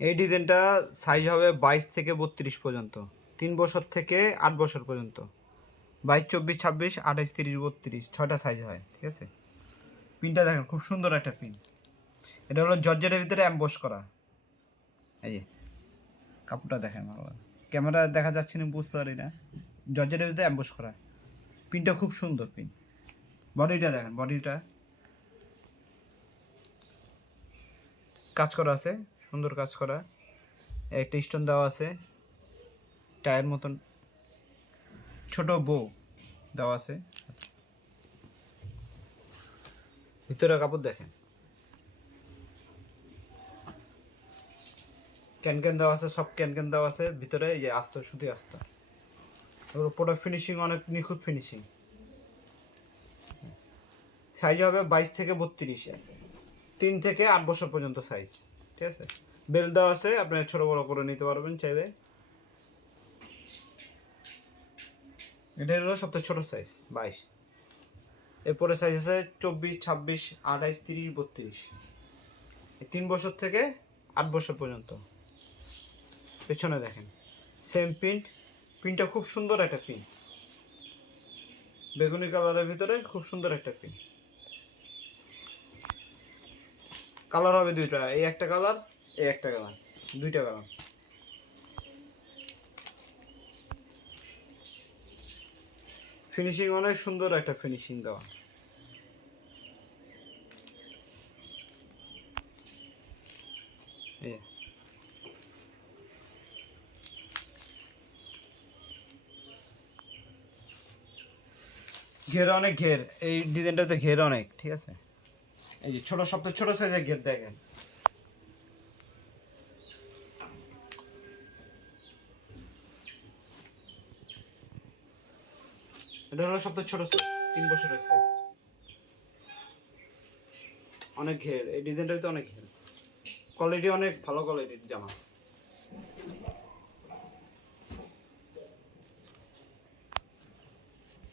এই ডিজাইনটা সাইজ হবে 22 থেকে 32 পর্যন্ত, 3 বছর থেকে 8 বছর পর্যন্ত, 22, 24, 26, 28, 30, 32 ছয়টা সাইজ হয়, ঠিক আছে। পিনটা দেখেন খুব সুন্দর একটা পিন। এটা হলো জর্জেটের ভিতরে অ্যাম্বস করা। এই যে কাপড়টা দেখেন, ভালো ক্যামেরা দেখা যাচ্ছে না, বুঝতে পারি না। জর্জেটের ভিতরে অ্যাম্বস করা, পিনটা খুব সুন্দর পিন। বডিটা দেখেন, বডিটা কাজ করা আছে, সুন্দর কাজ করা। একটা স্টোন দেওয়া আছে, টায়ের মতন ছোট বউ দেওয়া আছে। ভিতরে কাপড় দেখেন, ক্যানক্যান দেওয়া আছে, সব ক্যানক্যান দেওয়া আছে ভিতরে। এই যে আস্ত, সুতি আস্ত। ওর উপরে ফিনিশিং অনেক নিখুঁত ফিনিশিং। সাইজ হবে 22 থেকে 32, 3 থেকে 8 বছর পর্যন্ত সাইজ, ঠিক আছে। বেল্ট দেওয়া আছে, আপনি ছোট বড় করে নিতে পারবেন চাইলে। এটা হলো সবথেকে ছোট সাইজ 22। এরপরে সাইজ আছে 24, 26, 28, 30, 32। 3 বছর থেকে 8 বছর পর্যন্ত। পেছনে দেখেন সেম প্রিন্ট, প্রিন্টটা খুব সুন্দর একটা প্রিন্ট, বেগুনি কালারের ভিতরে খুব সুন্দর একটা প্রিন্ট। কালার হবে দুইটা, এই একটা কালার, এই একটা কালার, দুইটা কালার। ফিনিশিং অনেক সুন্দর একটা ফিনিশিং দেওয়া। এই ঘের অনেক, ঘের এই ডিজাইনটাতে ঘের অনেক, ঠিক আছে। এই যে ছোট, সবথেকে ছোট সাইজের ঘের দেখেন। এটা হলো সবথেকে ছোট সাইজ, 3 বছরের সাইজ। অনেক ঘের, এই ডিজাইনটাতে অনেক ঘের, কোয়ালিটি অনেক ভালো কোয়ালিটির জামা।